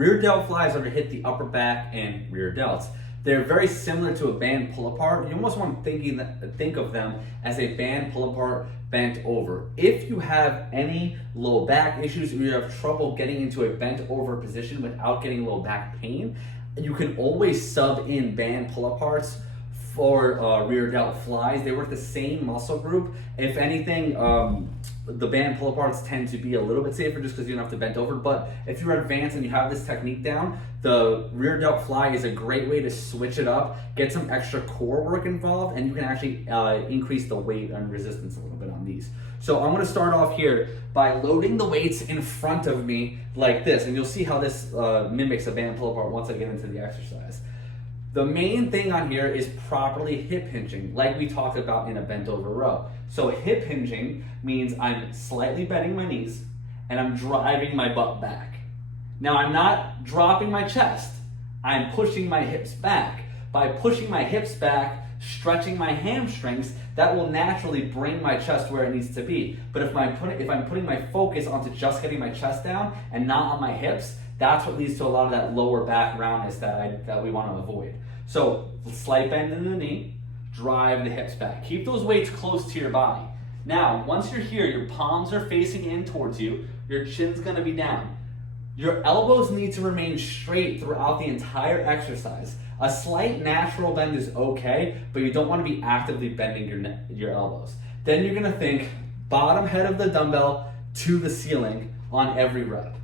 Rear delt flies are to hit the upper back and rear delts. They're very similar to a band pull apart. You almost want to think of them as a band pull apart bent over. If you have any low back issues or you have trouble getting into a bent over position without getting low back pain, you can always sub in band pull aparts for rear delt flies. They work the same muscle group. If anything, the band pull aparts tend to be a little bit safer just because you don't have to bend over. But if you're advanced and you have this technique down, the rear delt fly is a great way to switch it up, get some extra core work involved, and you can actually increase the weight and resistance a little bit on these. So I'm going to start off here by loading the weights in front of me like this, and you'll see how this mimics a band pull apart once I get into the exercise. The main thing on here is properly hip hinging, like we talked about in a bent over row. So hip hinging means I'm slightly bending my knees and I'm driving my butt back. Now I'm not dropping my chest, I'm pushing my hips back. By pushing my hips back, stretching my hamstrings, that will naturally bring my chest where it needs to be. But if I'm putting my focus onto just getting my chest down and not on my hips, that's what leads to a lot of that lower back roundness that we want to avoid. So slight bend in the knee, drive the hips back. Keep those weights close to your body. Now, once you're here, your palms are facing in towards you, your chin's gonna be down. Your elbows need to remain straight throughout the entire exercise. A slight natural bend is okay, but you don't want to be actively bending your elbows. Then you're gonna think bottom head of the dumbbell to the ceiling on every rep.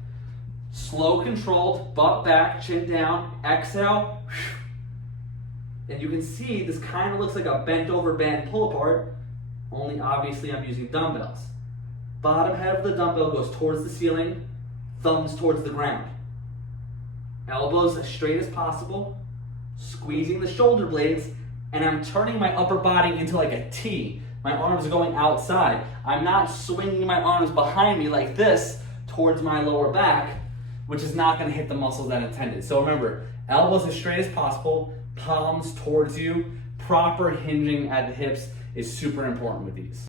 Slow, controlled, butt back, chin down, exhale. And you can see this kind of looks like a bent over band pull apart, only obviously I'm using dumbbells. Bottom head of the dumbbell goes towards the ceiling, thumbs towards the ground. Elbows as straight as possible, squeezing the shoulder blades, and I'm turning my upper body into like a T. My arms are going outside. I'm not swinging my arms behind me like this towards my lower back, which is not going to hit the muscles that intended. So remember, elbows as straight as possible, palms towards you, proper hinging at the hips is super important with these.